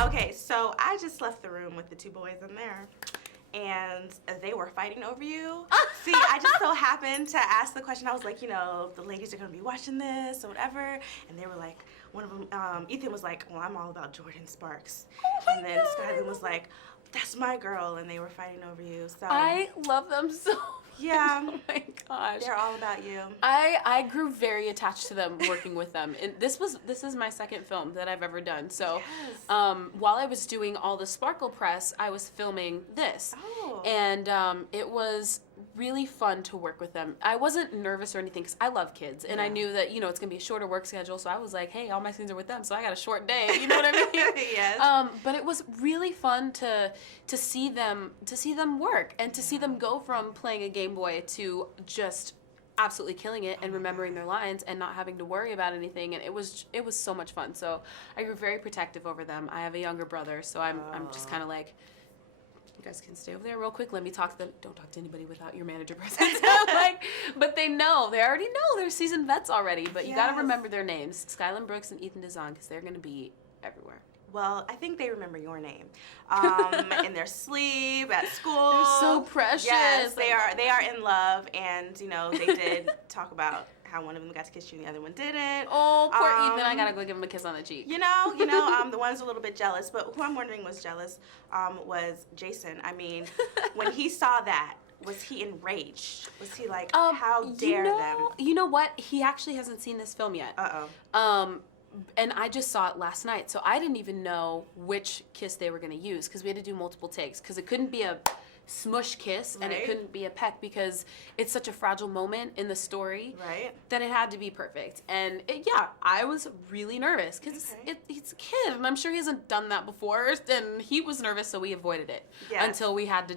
Okay, so I just left the room with the two boys in there, and they were fighting over you. See, I just so happened to ask the question. I was like, the ladies are going to be watching this or whatever, and they were like, one of them, Ethan was like, well, I'm all about Jordin Sparks. And then Skylar was like, that's my girl, and they were fighting over you. So I love them so much. Yeah. Oh my gosh. They're all about you. I grew very attached to them working with them. And this is my second film that I've ever done. So while I was doing all the Sparkle press, I was filming this. Oh. And it was really fun to work with them. I wasn't nervous or anything because I love kids. And I knew that, it's going to be a shorter work schedule. So I was like, hey, all my scenes are with them. So I got a short day. You know what I mean? Yes. But it was really fun to see them work and to see them go from playing a Game Boy to just absolutely killing it and remembering their lines and not having to worry about anything, and it was so much fun. So I grew very protective over them. I have a younger brother, so I'm just kind of like, you guys can stay over there real quick. Let me talk to them. Don't talk to anybody without your manager present. But they already know. They're seasoned vets already. But you got to remember their names, Skylar Brooks and Ethan DeZong, because they're going to be everywhere. Well, I think they remember your name. In their sleep, at school. They're so precious. Yes, they are in love, and they did talk about how one of them got to kiss you and the other one didn't. Oh, poor Ethan! I gotta go give him a kiss on the cheek. The one's a little bit jealous, but who I'm wondering was jealous was Jason. I mean, when he saw that, was he enraged? Was he like, how dare them? You know what? He actually hasn't seen this film yet. And I just saw it last night, so I didn't even know which kiss they were going to use because we had to do multiple takes because it couldn't be a smush kiss and it couldn't be a peck because it's such a fragile moment in the story that it had to be perfect. And I was really nervous because he's a kid and I'm sure he hasn't done that before, and he was nervous, so we avoided it until we had to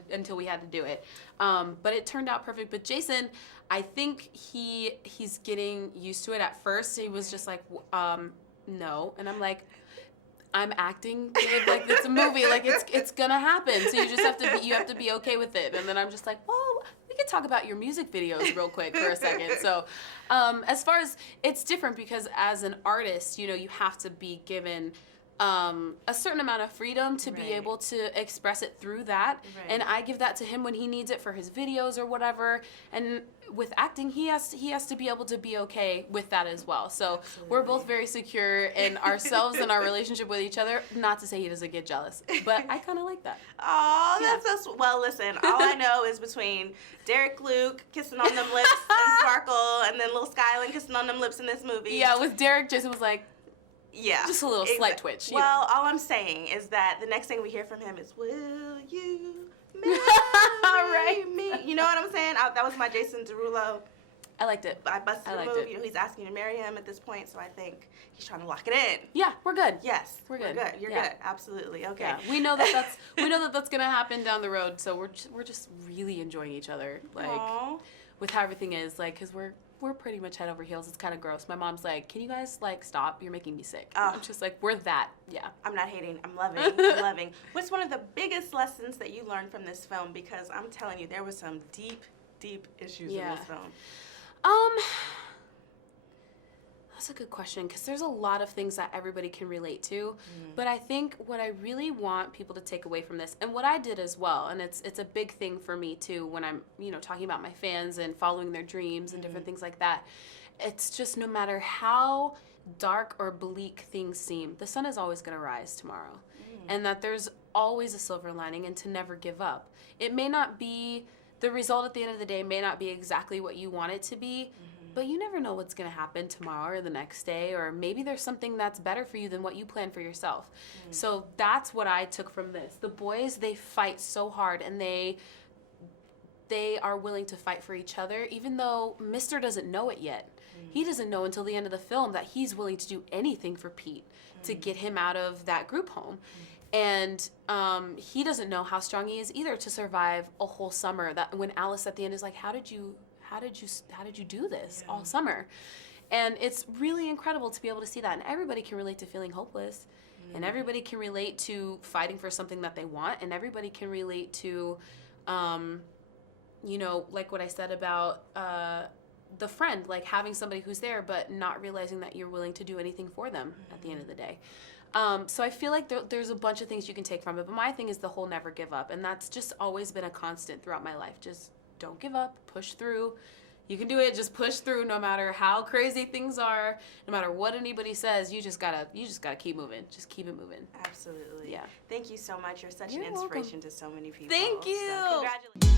do it. But it turned out perfect. But Jason, I think he's getting used to it. At first he was just like no, and I'm like, I'm acting, babe, like it's a movie, like it's gonna happen. So you just have to be okay with it. And then I'm just like, well, we could talk about your music videos real quick for a second. So as far as it's different because as an artist, you have to be given a certain amount of freedom to be able to express it through that. And I give that to him when he needs it for his videos or whatever. And with acting, he has to be able to be okay with that as well. So we're both very secure in ourselves and our relationship with each other. Not to say he doesn't get jealous, but I kind of like that. Oh, that's so, well, listen, all I know is between Derek Luke kissing on them lips and Sparkle, and then little Skylar kissing on them lips in this movie. Yeah, with Derek, Jason was like, yeah, just a little slight twitch. Well, all I'm saying is that the next thing we hear from him is, will you marry me? You know what I'm saying? That was my Jason Derulo. I liked it. I busted the move. He's asking you to marry him at this point, so I think he's trying to lock it in. Yeah, we're good. Yes, we're good. You're good. Absolutely. Okay. Yeah. We know that's gonna happen down the road. So we're just really enjoying each other, like with how everything is, like, because we're pretty much head over heels. It's kind of gross. My mom's like, can you guys stop? You're making me sick. I'm just like, we're that. Yeah. I'm not hating. I'm loving. I'm loving. What's one of the biggest lessons that you learned from this film? Because I'm telling you, there was some deep, deep issues in this film. That's a good question because there's a lot of things that everybody can relate to. But I think what I really want people to take away from this, and what I did as well, and it's a big thing for me too when I'm talking about my fans and following their dreams and different things like that. It's just no matter how dark or bleak things seem, the sun is always going to rise tomorrow, and that there's always a silver lining, and to never give up. It may not be the result at the end of the day, may not be exactly what you want it to be. But you never know what's going to happen tomorrow or the next day, or maybe there's something that's better for you than what you plan for yourself. So that's what I took from this. The boys, they fight so hard, and they are willing to fight for each other, even though Mr. doesn't know it yet. He doesn't know until the end of the film that he's willing to do anything for Pete to get him out of that group home. And he doesn't know how strong he is either to survive a whole summer. That when Alice at the end is like, how did you do this all summer? And it's really incredible to be able to see that. And everybody can relate to feeling hopeless. And everybody can relate to fighting for something that they want. And everybody can relate to, like what I said about the friend, like having somebody who's there, but not realizing that you're willing to do anything for them at the end of the day. So I feel like there's a bunch of things you can take from it, but my thing is the whole never give up, and that's just always been a constant throughout my life. Just don't give up, push through. You can do it. Just push through, no matter how crazy things are, no matter what anybody says. You just gotta keep moving. Just keep it moving. Absolutely. Yeah. Thank you so much. You're such an inspiration to so many people. Thank you. So congratulations.